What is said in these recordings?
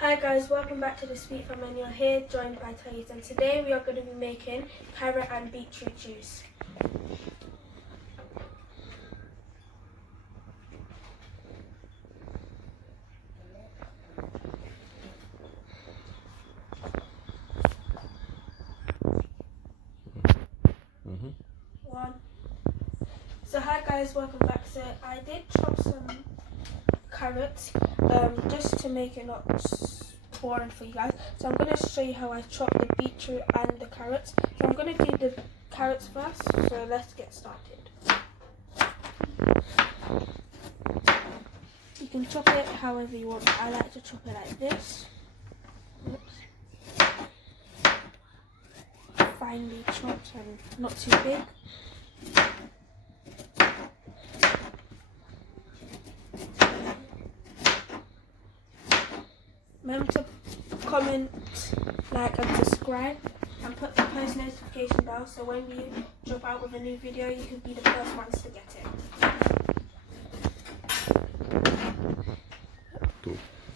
Hi guys, welcome back to the Sweet Family. You're here joined by Thais, and today we are going to be making carrot and beetroot juice. So hi guys, welcome back. So I did chop some carrots just to make it not boring for you guys. So I'm going to show you how I chop the beetroot and the carrots. So I'm going to do the carrots first, so let's get started. You can chop it however you want. I like to chop it like this. Oops. Finely chopped and not too big. Remember to comment, like and subscribe and put the post notification bell so when we drop out with a new video you can be the first ones to get it.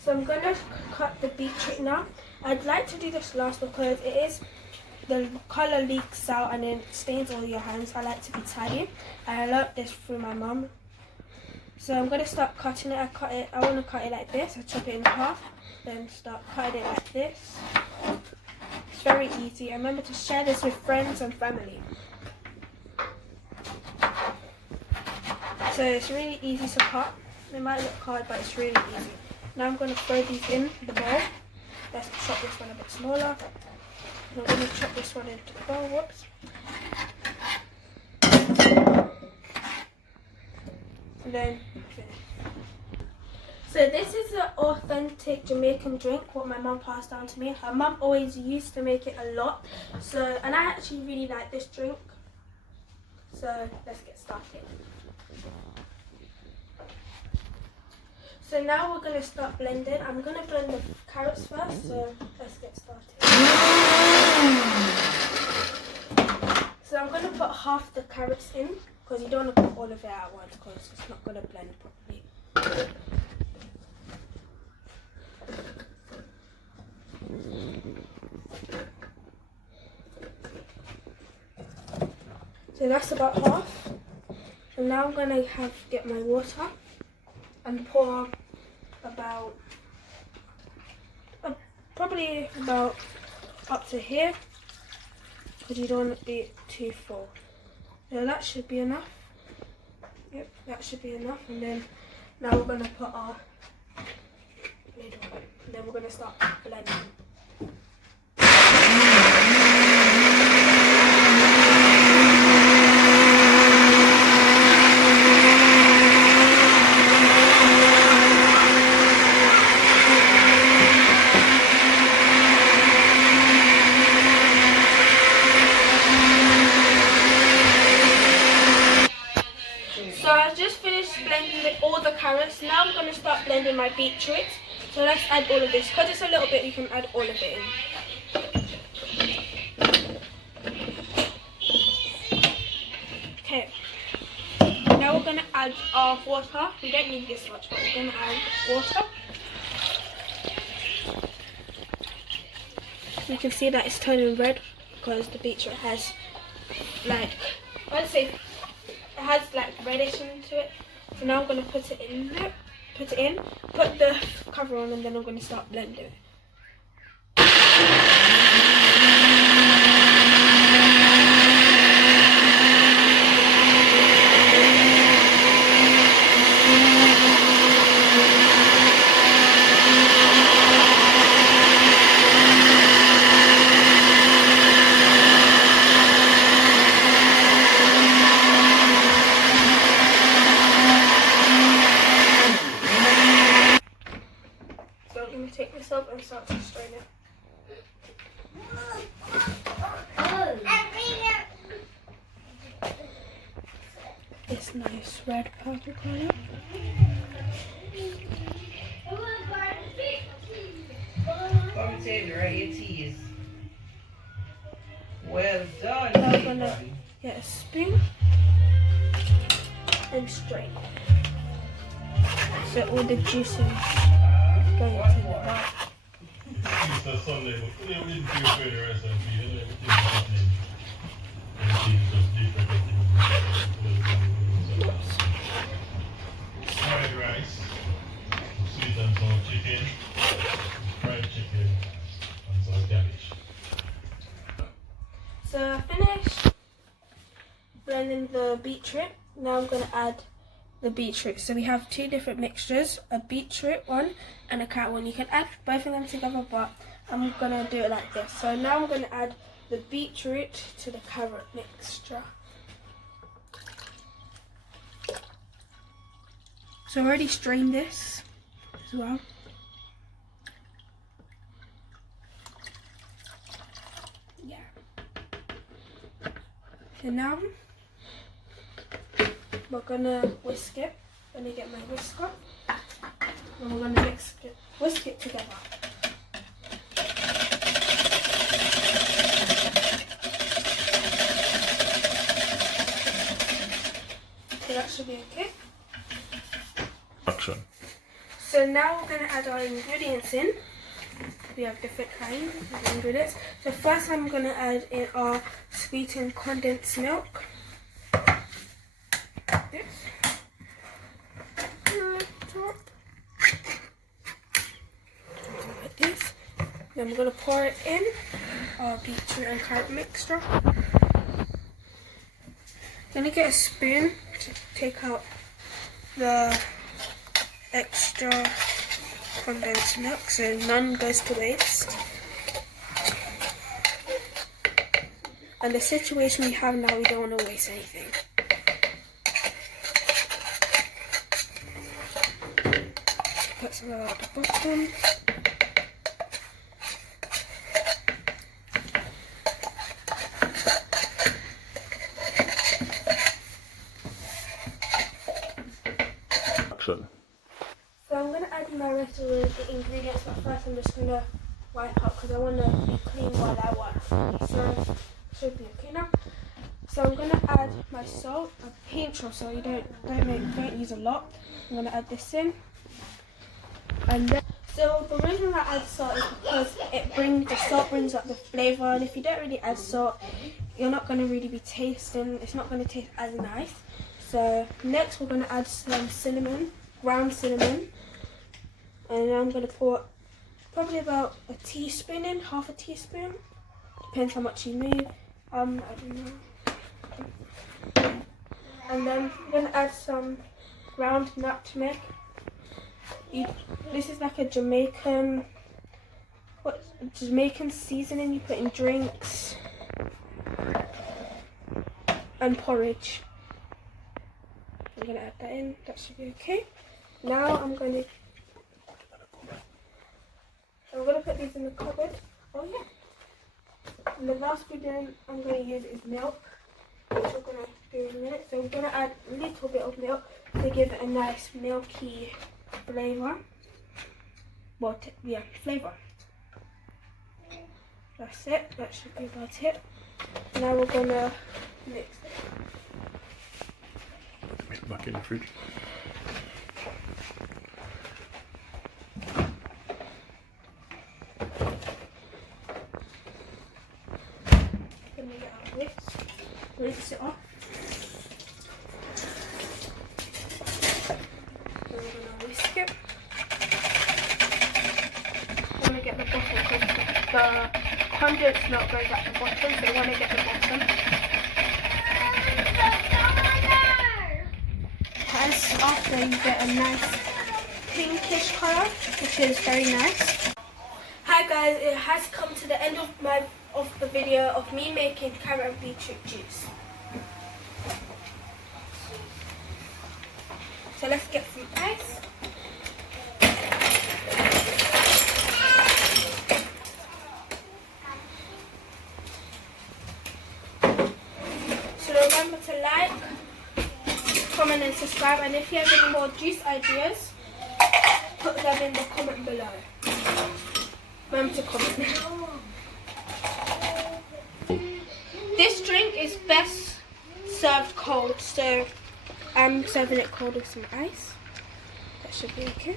So I'm going to cut the beetroot now. I'd like to do this last because the colour leaks out and then stains all your hands. I like to be tidy. I learnt this through my mum. So I'm going to start cutting it. I want to cut it like this. I chop it in half, then start cutting it like this. It's very easy. And remember to share this with friends and family. So it's really easy to cut. It might look hard, but it's really easy. Now I'm going to throw these in the bowl. Let's chop this one a bit smaller. I'm going to chop this one into the bowl. Whoops. And then finish. So this is an authentic Jamaican drink what my mum passed down to me. Her mum always used to make it a lot. And I actually really like this drink. So let's get started. So now we're going to start blending. I'm going to blend the carrots first, so let's get started. So I'm going to put half the carrots in because you don't want to put all of it at once because it's not going to blend properly. So that's about half. And now I'm going to get my water and pour probably about up to here because you don't want to be too full. So that should be enough. Yep, that should be enough. And then now we're going to put our lid on. And then we're going to start blending. So I just finished blending all the carrots. Now I'm going to start blending my beetroot. So let's add all of this. Because it's a little bit, you can add all of it in. Okay. Now we're going to add our water. We don't need this much, but we're going to add water. You can see that it's turning red because the beetroot has reddish into it. So now I'm going to put it in there, put the cover on, and then I'm going to start blending it. Take this up and start to strain it. This nice red purple colour. Come take the right teas. Well done. Now I'm gonna get a spoon and strain. So all the juices go into the bag. Sunday, but today we didn't prepare the recipe. You know, everything is happening. Everything is just different. Fried rice, sweet and sour chicken, fried chicken, and some cabbage. So I finished blending the beetroot. Now I'm going to add the beetroot. So we have two different mixtures, a beetroot one and a carrot one. You can add both of them together, but I'm going to do it like this. So now I'm going to add the beetroot to the carrot mixture. So I already strained this as well. Yeah. So now we're gonna whisk it. I'm gonna get my whisker and we're gonna whisk it together. So that should be okay. Action. So now we're going to add our ingredients in. We have different kinds of ingredients. So first I'm going to add in our sweetened condensed milk. This. Like this. Then we're going to pour it in our beetroot and carrot mixture. Going to get a spoon to take out the extra condensed milk so none goes to waste. And the situation we have now, we don't want to waste anything. Put some at the bottom. Action. So I'm going to add my rest of the ingredients, but first I'm just going to wipe up because I want to be clean while I work. So should be okay now. So I'm going to add my salt, a pinch of salt. You don't use a lot. I'm going to add this in. And then, so the reason I add salt is because the salt brings up the flavour, and if you don't really add salt, you're not going to really be tasting. It's not going to taste as nice. So next we're going to add some cinnamon, ground cinnamon. And I'm going to pour probably about a teaspoon in, half a teaspoon. Depends how much you need. I don't know. And then I'm going to add some ground nutmeg. This is like a Jamaican seasoning you put in drinks and porridge. I'm going to add that in. That should be okay. Now I'm going to put these in the cupboard. Oh yeah. And the last ingredient I'm going to use is milk, which we're going to do in a minute. So we're going to add a little bit of milk to give it a nice milky flavour. Well, flavour. That's it. That should be about it. Now we're going to mix it. Put it back in the fridge. Then we get our whisk. Rinse it off. Then we're going to whisk it. Want to get the bottom because the condensed milk goes at the bottom, so you want to get the bottom. As after you get a nice pinkish colour, which is very nice. Hi guys, it has come to the end of the video of me making carrot and beetroot juice. So let's get some ice. So remember to like, comment and subscribe, and if you have any more juice ideas, put them in the comment below. Remember to comment. This drink is best served cold, so I'm serving it cold with some ice. That should be okay.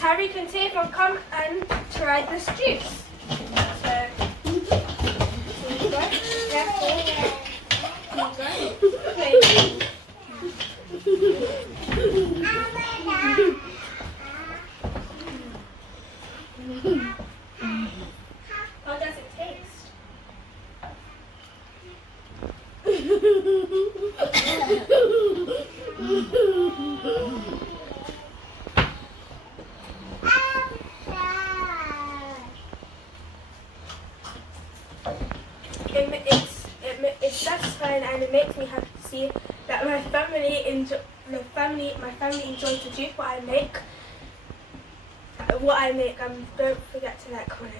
Tariq and Tifa come and try this juice. So, here you go. Careful. Here you go. Okay. How does it taste? It's satisfying, and it makes me happy to see that my family enjoys the juice. What I make. Don't forget to like, comment.